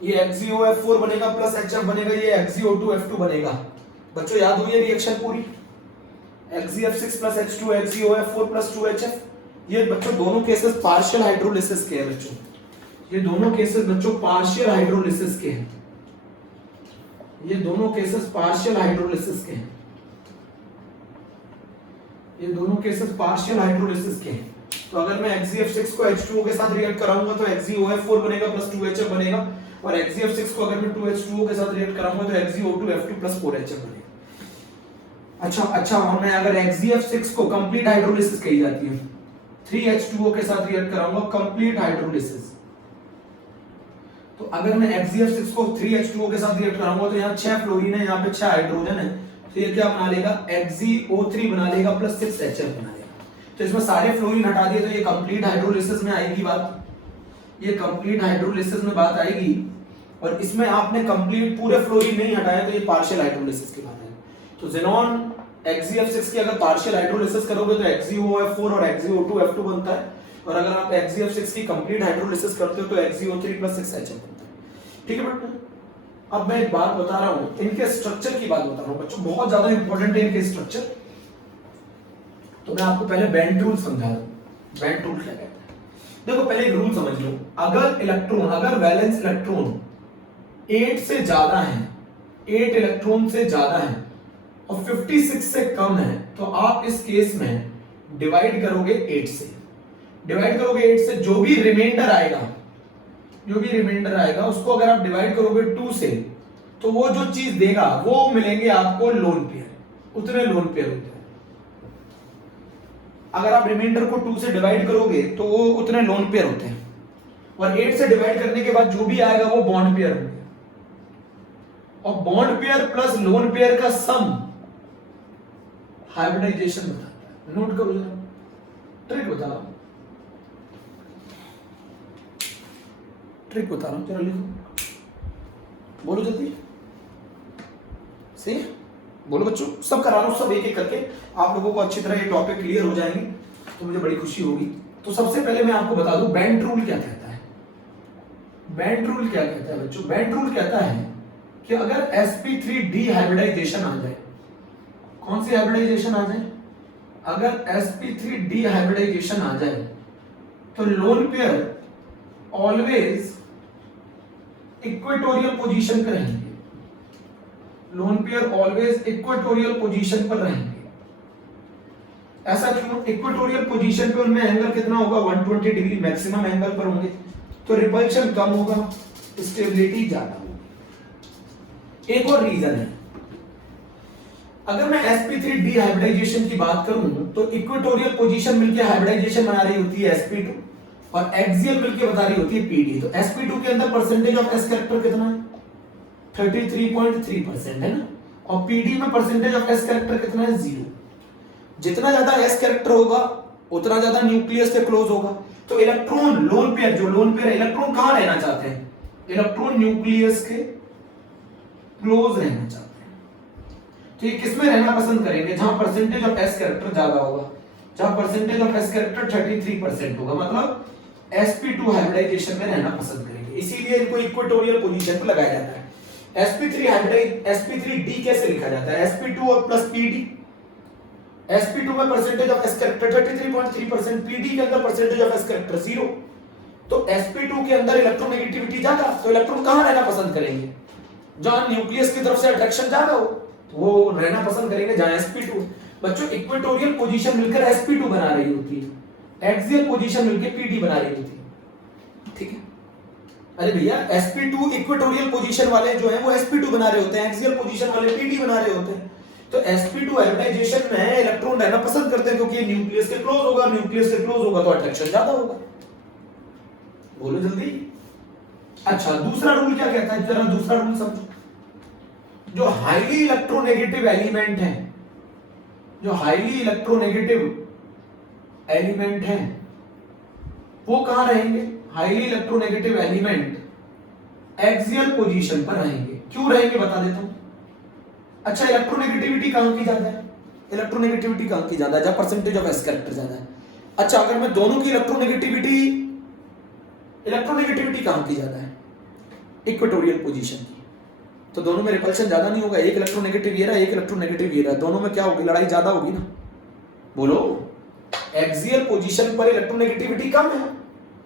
ये XeOF4 बनेगा प्लस HF बनेगा, ये XeO2F2 बनेगा। बच्चों याद हुई है रिएक्शन पूरी? XgF6 plus H2 XgOF4 plus 2HF। ये बच्चों दोनों केसेस पार्शियल हाइड्रोलिसिस के हैं बच्चों, ये दोनों केसेस बच्चों पार्शियल हाइड्रोलिसिस के हैं, ये दोनों केसेस पार्शियल हाइड्रोलिसिस के हैं, ये दोनों केसेस पार्शियल हाइड्रोलिसिस के हैं। तो अगर मैं XgF6 को H2O के साथ रिएक्ट कराऊंगा तो XgOF4 बनेगा प्लस 2HF बनेगा, और XgF6 को अगर मैं 2H2O के साथ रिएक्ट कराऊंगा तो XgO2F2 प्लस 4HF बनेगा। अच्छा, और मैं अगर XgF6 को कंप्लीट हाइड्रोलिसिस कही जाती है, 3H2O के साथ रिएक्ट कराऊंगा कंप्लीट हाइड्रोलिसिस, तो अगर मैं XgF6 को 3H2O के साथ रिएक्ट कराऊंगा तो यहाँ 6 फ्लोरीन है, यहाँ पे 6 हाइड्रोजन है, तो ये क्या बना लेगा, XgO3 बना लेगा प्लस 6HF बना लेगा। तो इसमें सारे फ्लोरीन हटा दिए तो ये कंप्लीट हाइड्रोलिसिस में आएगी बात, ये कंप्लीट हाइड्रोलिसिस में बात आएगी। और इसमें आपने कंप्लीट पूरे फ्लोरीन नहीं हटाया तो ये पार्शियल हाइड्रोलिसिस की बात है। तो ज़ेनॉन XgF6 की अगर पार्शियल हाइड्रोलिसिस करोगे तो XgOF4 और XgO2F2 बनता है, और अगर आप XgF6 की कंप्लीट हाइड्रोलिसिस करते हो तो XgO3 प्लस 6HF बनता है। ठीक है बेटा, अब मैं एक बात बता रहा हूं, इनके स्ट्रक्चर की बात बता रहा हूं बच्चों, बहुत ज्यादा इंपॉर्टेंट है इनके स्ट्रक्चर। तो मैं आपको पहले बेंट रूल समझा दूं। बेंट रूल क्या कहता है, देखो पहले एक रूल समझ लो, अगर वैलेंस इलेक्ट्रॉन 8 से ज्यादा है, 8 इलेक्ट्रॉन से ज्यादा है और 56 से कम है, तो आप इस केस में डिवाइड करोगे 8 से, जो भी रिमाइंडर आएगा उसको अगर आप डिवाइड करोगे 2 से, तो वो जो चीज देगा वो मिलेंगे आपको लोन पेयर, उतने लोन पेयर होते हैं। अगर आप रिमाइंडर को 2 से डिवाइड करोगे तो वो उतने लोन पेयर होते हैं, और 8 से डिवाइड करने के बाद जो भी आएगा वो बॉन्ड पेयर होंगे, और bond pair plus lone pair का सम हाइब्रिडाइजेशन बताता है। नोट करो जरा, ट्रिक बता रहा हूं, जरा लिखो, बोलो जल्दी, सही बोलो बच्चों, सब करा रहा हूं, सब एक एक करके आप लोगों को अच्छी तरह ये टॉपिक क्लियर हो जाएंगे तो मुझे बड़ी खुशी होगी। तो सबसे पहले मैं आपको बता दूं बेंट रूल क्या कहता है। बेंट रूल क्या कहता है बच्चों, बेंट रूल कहता है कि अगर sp3 डिहाइब्रिडाइजेशन आ जाए, कौन सी हाइब्रिडाइजेशन आ जाए, अगर sp3 डिहाइब्रिडाइजेशन आ जाए तो loan pair always equatorial position पर रहेंगे, loan pair always equatorial position पर रहेंगे। ऐसा क्यों, इक्वेटोरियल पोजीशन पे उनमें एंगल कितना होगा, 120 डिग्री मैक्सिमम एंगल पर होंगे, तो रिपल्शन कम होगा, स्टेबिलिटी ज्यादा होगी। एक और रीजन है, अगर मैं sp3 डिहाइब्रिडाइजेशन की बात करूं तो इक्वेटोरियल पोजीशन मिलके हाइब्रिडाइजेशन बना रही होती है sp2, और एक्सियल मिलके बता रही होती है pd। तो sp2 के अंदर परसेंटेज ऑफ s कैरेक्टर कितना है, 33.3% है ना, और pd में परसेंटेज ऑफ s कैरेक्टर कितना है, 0। जितना ज्यादा s कैरेक्टर होगा उतना ज्यादा न्यूक्लियस से क्लोज होगा। तो इलेक्ट्रॉन लोन पेयर, जो लोन पेयर इलेक्ट्रॉन कहां रहना चाहते हैं, इलेक्ट्रॉन न्यूक्लियस के क्लोज रहना चाहते हैं। तो ये किसमें रहना पसंद करेंगे, जहां परसेंटेज ऑफ s कैरेक्टर ज्यादा होगा, जहां परसेंटेज ऑफ s कैरेक्टर 33% होगा, मतलब sp2 हाइब्रिडाइजेशन में रहना पसंद करेंगे, इसीलिए इनको इक्वेटोरियल पोजीशन पर लगाया जाता है। sp3 कैसे लिखा जाता है, sp2 और प्लस pd। sp2 में percentage of s character 33.3%, pd के अंदर परसेंटेज ऑफ s कैरेक्टर 0। तो sp2 के अंदर इलेक्ट्रोनेगेटिविटी ज्यादा, तो इलेक्ट्रॉन कहां रहना पसंद करेंगे, जहां न्यूक्लियस की तरफ से अट्रैक्शन ज्यादा हो, तो वो रहना पसंद करेंगे जहां sp2। बच्चों इक्वेटोरियल पोजीशन मिलकर sp2 बना रही होती है, एक्सियल पोजीशन मिलकर pd बना रही होती है। ठीक है, अरे भैया sp2 इक्वेटोरियल पोजीशन वाले जो है वो sp2 बना रहे होते हैं, एक्सियल पोजीशन वाले pd बना रहे होते हैं। तो sp2 हाइब्रिडाइजेशन में इलेक्ट्रॉन रहना पसंद करते हैं क्योंकि न्यूक्लियस के क्लोज होगा, न्यूक्लियस के क्लोज होगा तो अट्रैक्शन ज्यादा होगा। बोलो जल्दी। अच्छा, दूसरा रूल क्या कहता है, जरा दूसरा रूल समझो। जो हाईली इलेक्ट्रोनेगेटिव एलिमेंट है, जो हाईली इलेक्ट्रोनेगेटिव एलिमेंट है वो कहां रहेंगे, highly electronegative element axial position पर रहेंगे। क्यों रहेंगे बता देता हूं। अच्छा, इलेक्ट्रोनेगेटिविटी कहां की ज्यादा है, इलेक्ट्रोनेगेटिविटी कहां की ज्यादा है, जहां परसेंटेज ऑफ s कैरेक्टर ज्यादा है। अच्छा, अगर मैं दोनों की इलेक्ट्रोनेगेटिविटी कहां की ज्यादा है, इक्वेटोरियल पोजीशन की, तो दोनों में रिपल्शन ज्यादा नहीं होगा, एक इलेक्ट्रोनेगेटिव ये रहा, एक इलेक्ट्रोनेगेटिव ये रहा, दोनों में क्या होगी, लड़ाई ज्यादा होगी ना। बोलो, एक्सियल पोजीशन पर इलेक्ट्रोनेगेटिविटी कम है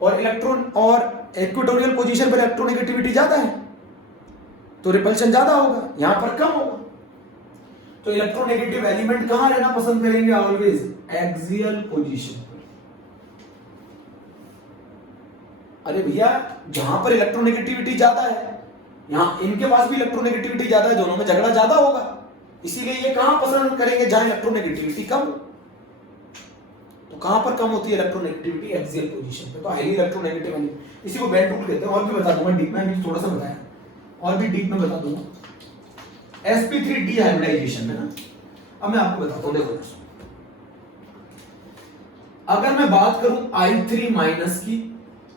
और इलेक्ट्रॉन और इक्वेटोरियल पोजीशन पर इलेक्ट्रोनेगेटिविटी ज्यादा है, तो रिपल्शन ज्यादा होगा, यहां पर कम होगा। तो इलेक्ट्रोनेगेटिव एलिमेंट कहां रहना पसंद करेंगे, ऑलवेज एक्सियल पोजीशन पर। अरे भैया, जहां पर इलेक्ट्रोनेगेटिविटी ज्यादा है, यहां इनके पास भी इलेक्ट्रोनेगेटिविटी ज्यादा है, दोनों में झगड़ा ज्यादा होगा, इसीलिए ये कहां पसंद करेंगे, जहां इलेक्ट्रोनेगेटिविटी कम हो। तो कहां पर कम होती है इलेक्ट्रोनेगेटिविटी, एक्सियल पोजीशन पे। तो हाईली इलेक्ट्रोनेगेटिव एलिमेंट, इसी को बैंड रूल कहते हैं। और भी बता दूंगा डीप में, अभी थोड़ा सा बताया, और भी डीप में बता दूंगा। sp3 डिहाइब्रिडाइजेशन है ना। अब मैं आपको बताता हूं, देखो अगर मैं बात करूं I3 माइनस की,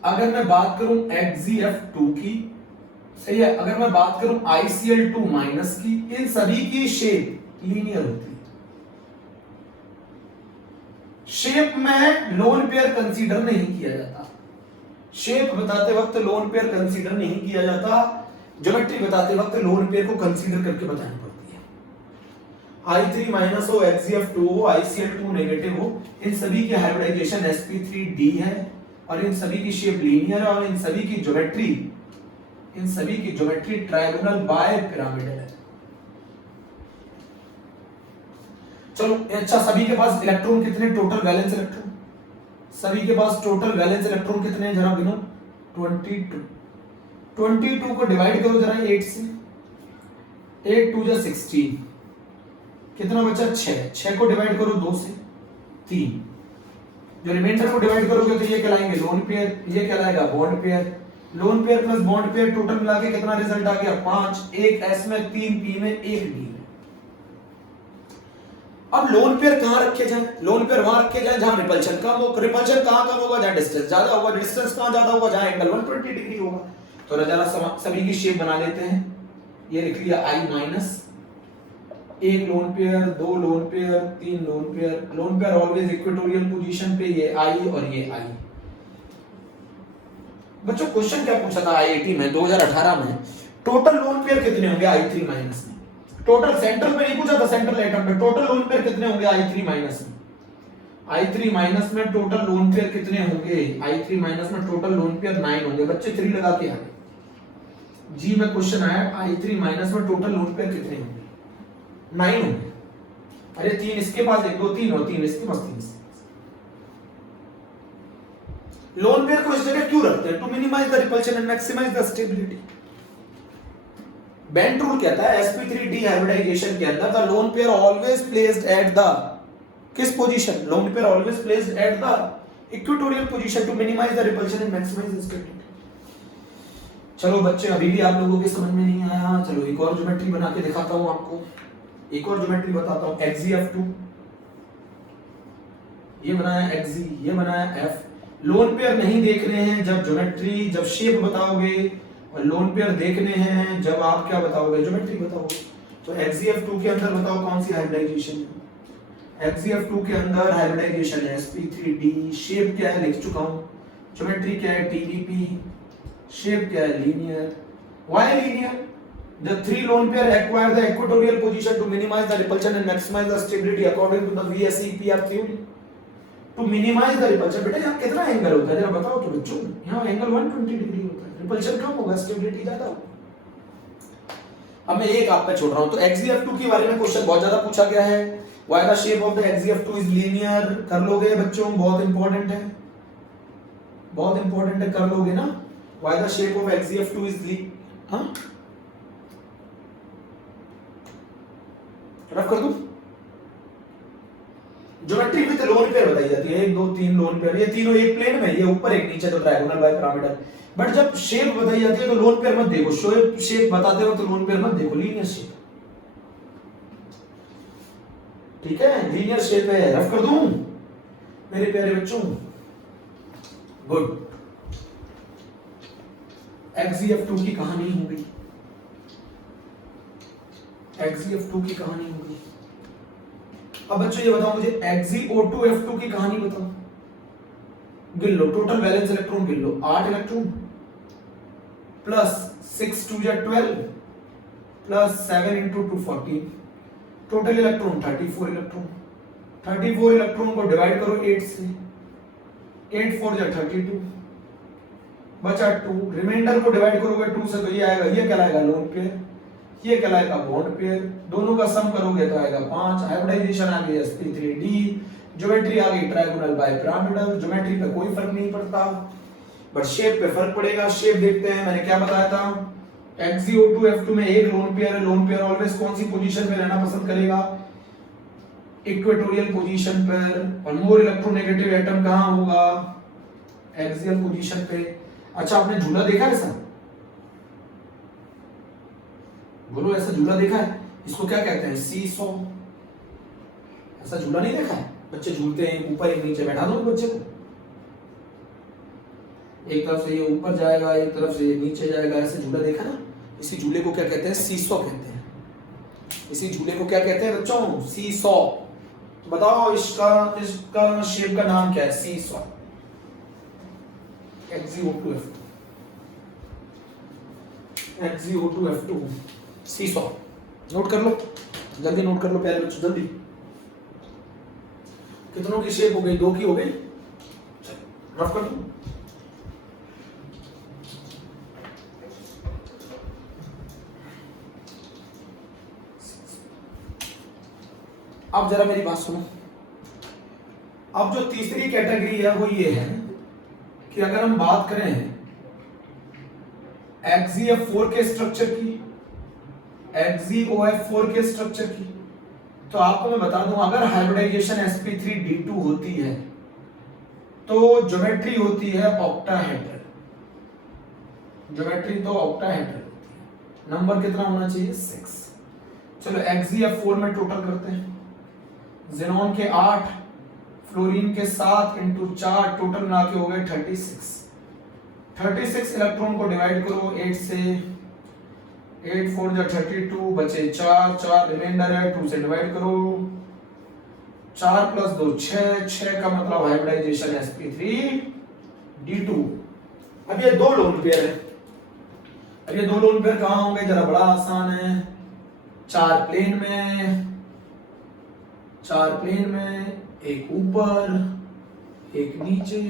अगर मैं बात करूं XgF2 की, सही है, अगर मैं बात करूं ICl2 माइनस की, इन सभी की शेप लीनियर होती है। शेप में लोन पेयर कंसीडर नहीं किया जाता, शेप बताते वक्त लोन पेयर कंसीडर नहीं किया जाता, ज्योमेट्री बताते वक्त लोन पेयर को कंसीडर करके बतानी पड़ती है। I3 माइनस हो, XgF2 हो, ICl2 नेगेटिव हो, इन सभी की हाइब्रिडाइजेशन sp3d है और इन सभी की शेप लीनियर है और इन सभी की ज्योमेट्री ट्रायगोनल बाय पिरामिडल है। चलो अच्छा, सभी के पास इलेक्ट्रॉन कितने, टोटल वैलेंस इलेक्ट्रॉन, सभी के पास टोटल वैलेंस इलेक्ट्रॉन कितने हैं, जरा गिनो, 22। 22 को डिवाइड करो जरा 8 से, 8 2 जा 16, कितना बचा, 6 को डिवाइड करो 2 से, 3, जो रिमाइंडर को डिवाइड करोगे तो ये कहलाएंगे लोन पेयर, ये कहलाएगा bond pair, lone pair plus bond pair total मिला के कितना रिजल्ट आ गया, 5, 1 s में, 3 p में, 1 d में। अब लोन पेयर कहां रखे जाए, लोन पेयर वहां रखे जाए जहां रिपल्शन कम हो। रिपल्शन कहां कम होगा, जहां डिस्टेंस ज्यादा होगा, डिस्टेंस कहां ज्यादा होगा, जहां एंगल 120 डिग्री होगा। तो जरा सभी की शेप बना लेते हैं, ये लिख लिया I माइनस, एक lone pair, 2 lone pair, 3 lone pair, loan pair always equatorial position पे, ये I और ये I। बच्चों क्वेश्चन क्या पूछा था IIT में 2018 में, टोटल लोन पेयर कितने होंगे I3 माइनस में, टोटल सेंट्रल पे नहीं पूछा था, सेंट्रल एटम पे टोटल लोन पेयर कितने होंगे I3 माइनस में, I3 माइनस में टोटल लोन पेयर कितने होंगे, I3 माइनस में टोटल लोन पेयर 9 होंगे। बच्चे 3 लगा के आए, जी में क्वेश्चन आया I3 माइनस में टोटल लोन पेयर कितने होंगे, 9 होंगे। अरे 3 इसके पास, 1 2 3 और 3 इसके पास, 3 लोन पेयर को इस जगह क्यों रखते हैं, to minimise the repulsion and maximise the stability. Bent rule कहता है sp3 डिहाइब्रिडाइजेशन के अंदर the lone pair always placed at the, किस position, lone pair always placed at the equatorial position to minimise the repulsion and maximise the stability. चलो बच्चे, अभी भी आप लोगों के समझ में नहीं आया, चलो एक और ज्योमेट्री बना के दिखाता हूं आपको, एक और ज्योमेट्री बताता हूं। XgF2 ये बनाया, Xg ये बनाया, F। लोन पेयर नहीं देख रहे हैं जब ज्योमेट्री, जब शेप बताओगे, और लोन पेयर देखने हैं जब आप क्या बताओगे, ज्योमेट्री बताओगे। तो XgF2 के अंदर बताओ कौन सी हाइब्रिडाइजेशन है, XgF2 के अंदर हाइब्रिडाइजेशन है sp3d, शेप क्या है लिख चुका हूं, ज्योमेट्री क्या है TdP, शेप क्या है linear. Why linear, the 3 lone pair acquire the equatorial position to minimize the repulsion and maximize the stability according to the VSEPR theory। to minimize the repulsion, बेटा यहाँ कितना एंगल होता है जरा बताओ तो बच्चों, यहाँ एंगल 120 डिग्री होता है, रिपल्शन कम होगा, स्टेबिलिटी ज्यादा होगा। अब मैं एक आप पे छोड़ रहा हूं, तो XgF2 के बारे में क्वेश्चन बहुत ज्यादा पूछा गया है, why the shape of the XgF2 is linear, कर लोगे बच्चों, बहुत इंपॉर्टेंट है, बहुत इंपॉर्टेंट है, कर लोगे ना, why the shape of XgF2 is linear, हाँ रफ कर दूं, ज्योमेट्री विद लोन पेयर बताई जाती है, 1 2 3 लोन पेयर, ये तीनों एक प्लेन में, ये ऊपर एक नीचे, तो ट्रायगोनल बाय पिरामिडल। बट जब शेप बताई जाती है तो लोन पेयर मत देखो, शेप बताते हो तो लोन पेयर मत देखो, लीनियर शेप, ठीक है, लीनियर शेप है, रफ कर दूं मेरे प्यारे बच्चों, गुड। XgF2 की कहानी हो गई, XgF2 की कहानी हो गई। अब बच्चों ये बताओ मुझे XgO2F2 की कहानी बताओ, गिन लो, टोटल वैलेंस इलेक्ट्रॉन गिन लो, 8 electron plus 6 2 12 plus 7 into 2 14, total electron 34 electron. 34 electron को डिवाइड करो 8 से, 8 4 जा 32, बचा 2, रिमाइंडर को डिवाइड करोगे 2 से तो ये आएगा, ये कहलाएगा लोन पेयर, ये कहलाएगा बॉन्ड पेयर, दोनों का सम करोगे तो आएगा 5। हाइब्रिडाइजेशन आ गई sp3d, ज्योमेट्री आ गई ट्रायंगुलर बाइपिरामिडल। ज्योमेट्री पे कोई फर्क नहीं पड़ता, बट शेप पे फर्क पड़ेगा। शेप देखते हैं, मैंने क्या बताया था, XeO2F2 में एक लोन पेयर है। लोन पेयर ऑलवेज कौन सी पोजीशन पे रहना पसंद करेगा, इक्वेटोरियल पोजीशन पर। और मोर इलेक्ट्रोनेगेटिव एटम कहां होगा, एक्सियल पोजीशन पे। अच्छा, आपने झूला देखा है ऐसा, बोलो ऐसा झूला देखा है, इसको क्या कहते हैं, सीसॉ। ऐसा झूला नहीं देखा है, बच्चे झूलते हैं, ऊपर एक नीचे, बैठा दो बच्चे को, एक तरफ से ये ऊपर जाएगा, एक तरफ से ये नीचे जाएगा, ऐसे झूला देखा ना। इसी झूले को क्या कहते हैं, सीसॉ कहते हैं। इसी झूले को क्या कहते हैं बच्चों, सीसॉ। तो बताओ इसका शेप का नाम क्या है, seesaw. XeO2F2, XeO2F2 seesaw. Note कर लो, जल्दी नोट कर लो प्यारे बच्चों, जल्दी। कितनों की शेप हो गई, 2 की हो गई, रफ कर दो। अब जरा मेरी बात सुनो। अब जो तीसरी कैटेगरी है वो ये है कि अगर हम बात करें XeF4 के स्ट्रक्चर की, XeOF4 के स्ट्रक्चर की, तो आपको मैं बता दूं, अगर हाइब्रिडाइजेशन sp3d2 होती है तो ज्योमेट्री होती है ऑक्टाहेड्रल। ज्योमेट्री तो ऑक्टाहेड्रल होती है। नंबर कितना होना चाहिए, 6। चलो XeF4 में टोटल करते हैं। ज़ेनॉन के 8, फ्लोरीन के 7 इंटू 4, टोटल मिला के हो गए 36। 36 इलेक्ट्रॉन को डिवाइड करो 8 से, 8 4 जा 32, बचे 4, 4 रिमाइंडर है, 2 से डिवाइड करो, 4 प्लस 2 6, 6 का मतलब हाइब्रिडाइजेशन sp3d2। अब ये 2 लोन पेयर है। अब ये 2 लोन पेयर कहां होंगे, जरा बड़ा आसान है, 4 प्लेन में, 4 प्लेन में, एक ऊपर एक नीचे।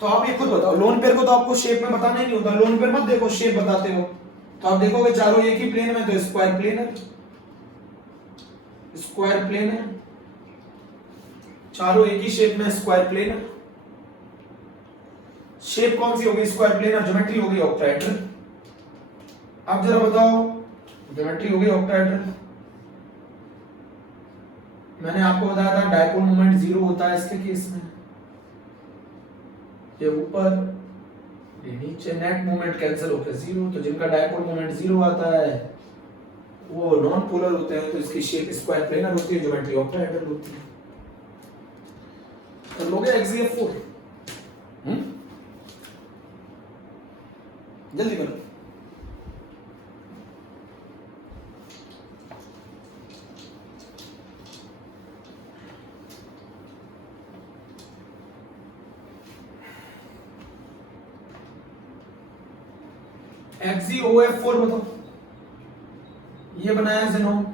तो आप ये खुद बताओ, लोन पेयर को तो आपको शेप में बताना ही नहीं होता, लोन पेयर मत देखो, शेप बताते हो। तो आप देखोगे चारों एक ही प्लेन में, तो स्क्वायर प्लेन है, स्क्वायर प्लेन है, चारों एक ही शेप में, स्क्वायर प्लेन है। शेप कौन सी होगी, स्क्वायर प्लेन, और ज्योमेट्री होगी ऑक्टाहेड्रल। अब जरा बताओ, ज्योमेट्री होगी ऑक्टाहेड्रल। मैंने आपको बताया था डायपोल मोमेंट 0 होता है इसके केस में, ये ऊपर ये नीचे, नेट मोमेंट कैंसिल होकर 0। तो जिनका डायपोल मोमेंट 0 आता है वो नॉन पोलर होते हैं, तो इसकी शेप स्क्वायर प्लेनर होती है, ज्योमेट्री ऑक्टाहेड्रल होती है। तो लोगे XeF4, जल्दी करो। XeOF4 बताओ, ये बनाया ज़ेनॉन।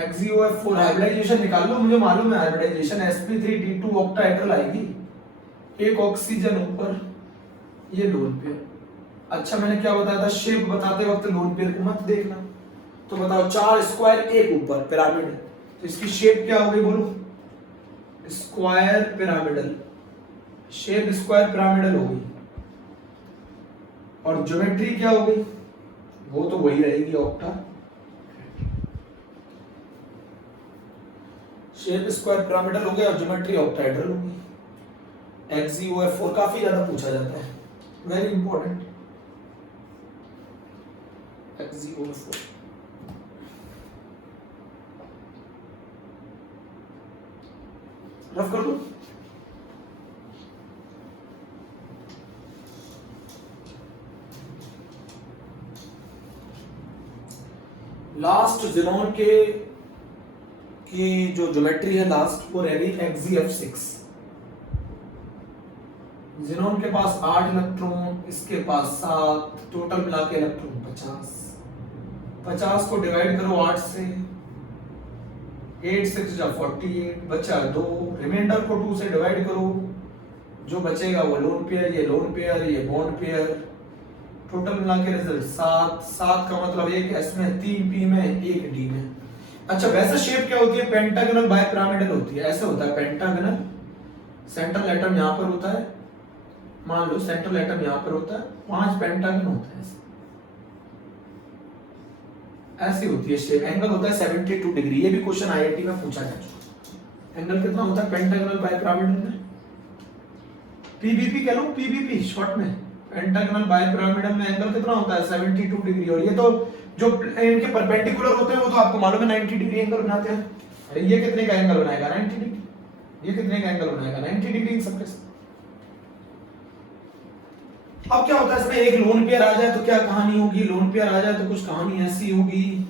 XeOF4 हाइब्रिडाइजेशन निकाल लो, मुझे मालूम है हाइब्रिडाइजेशन sp3d2 ऑक्टाहेड्रल आएगी, एक ऑक्सीजन ऊपर, ये लोन पेयर। अच्छा, मैंने क्या बताया था, शेप बताते वक्त लोन पेयर को मत देखना। तो बताओ, 4 स्क्वायर एक ऊपर पिरामिड, तो इसकी शेप क्या होगी बोलो, square pyramidal. Shape square pyramidal होगी, और ज्योमेट्री क्या होगी, वो तो वही रहेगी ऑक्टा। शेप स्क्वायर पिरामिडल हो गया और ज्योमेट्री ऑक्टाहेड्रल होगी। XeOF4 काफी ज्यादा पूछा जाता है, वेरी इंपॉर्टेंट। XeOF4 रफ कर दो। लास्ट ज़ेनॉन के की जो ज्योमेट्री है लास्ट, वो रह गई XeF6। ज़ेनॉन के पास 8 इलेक्ट्रॉन, इसके पास 7, टोटल मिला के इलेक्ट्रॉन 50। 50 को डिवाइड करो 8 से, 8 6 जा 48, बचा 2, रिमाइंडर को 2 से डिवाइड करो, जो बचेगा वो लोन पेयर, ये लोन पेयर, ये बॉन्ड पेयर, टोटल मिला के रिजल्ट 7। 7 का मतलब एक एस में, 3 पी में, 1 डी में। अच्छा वैसे शेप क्या होती है? पेंटागनल बाइपिरामिडल होती है। ऐसे होता है पेंटागनल, सेंट्रल एटम यहाँ पर होता है, मान लो सेंट्रल एटम यहाँ पर होता है, 5 पेंटागन होता है ऐसे। ऐसी होती है शेप। एंगल होता है 72 डिग्री। ये भी क्वेश्चन आईआईटी में पूछा जा चुका। एंगल कितना होता है पेंटागनल बाइपिरामिडल में? पीबीपी कह लो, पीबीपी शॉर्ट में। पेंटागनल बाइपिरामिडल में एंगल कितना होता है? 72 डिग्री। और ये तो जो इनके परपेंडिकुलर होते हैं वो तो आपको मालूम है 90 डिग्री एंगल बनाते हैं। अरे ये कितने का एंगल बनाएगा? 90 डिग्री। ये कितने का एंगल बनाएगा? 90 डिग्री इन सबके साथ। अब क्या होता है इसमें? एक लोन पेयर आ जाए तो क्या कहानी होगी? लोन पेयर आ जाए तो कुछ कहानी ऐसी होगी,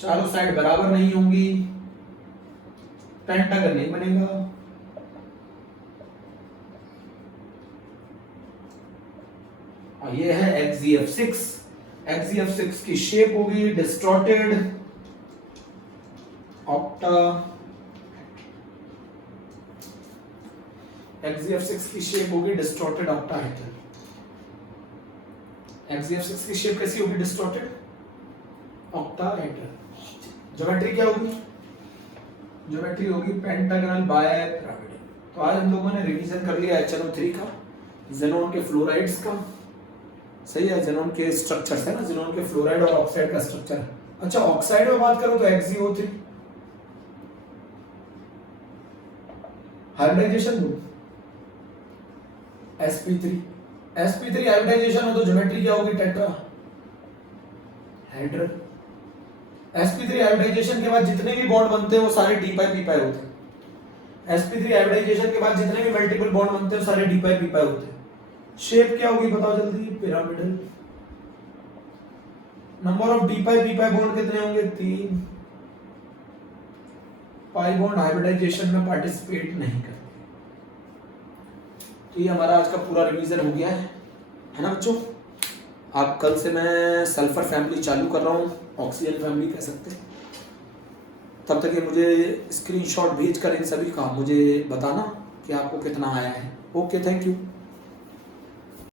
चारों साइड बराबर नहीं होंगी, पेंटागन नहीं बनेगा। और ये है XZF6। XZF6 की शेप होगी डिस्टॉर्टेड ऑक्टा। XZF6 की शेप होगी डिस्टॉर्टेड ऑक्टाहेड्रल। XZF6 की शेप कैसी होगी? Distorted octahedral. ज्योमेट्री क्या होगी? ज्योमेट्री होगी पेंटागनल बाइपिरामिडल। तो आज हम लोगों ने रिवीजन कर लिया HNO3 का, ज़ेनॉन के फ्लोराइड्स का, सही है, ज़ेनॉन के स्ट्रक्चर्स है ना, ज़ेनॉन के फ्लोराइड और ऑक्साइड का स्ट्रक्चर। अच्छा ऑक्साइड में बात करो तो XeO3 hybridisation group, sp3 hybridisation हो तो ज्योमेट्री क्या होगी? टेट्रा हेड्रल। sp3 हाइब्रिडाइजेशन के बाद जितने भी बॉन्ड बनते हैं वो सारे d पाई p पाई होते हैं। sp3 हाइब्रिडाइजेशन के बाद जितने भी मल्टीपल बॉन्ड बनते हैं सारे d पाई p पाई होते हैं। शेप क्या होगी बताओ जल्दी? Pyramidal. Number of d pi p pi bond कितने होंगे? 3। पाई बॉन्ड हाइब्रिडाइजेशन में पार्टिसिपेट नहीं करते। तो ये हमारा आज का पूरा रिवीजन हो गया है ना बच्चों। आप कल से मैं सल्फर फैमिली चालू कर रहा हूँ, ऑक्सीजन फैमिली कह सकते हैं। तब तक ये मुझे स्क्रीनशॉट भेज कर इन सभी का मुझे बताना कि आपको कितना आया है। Okay thank you.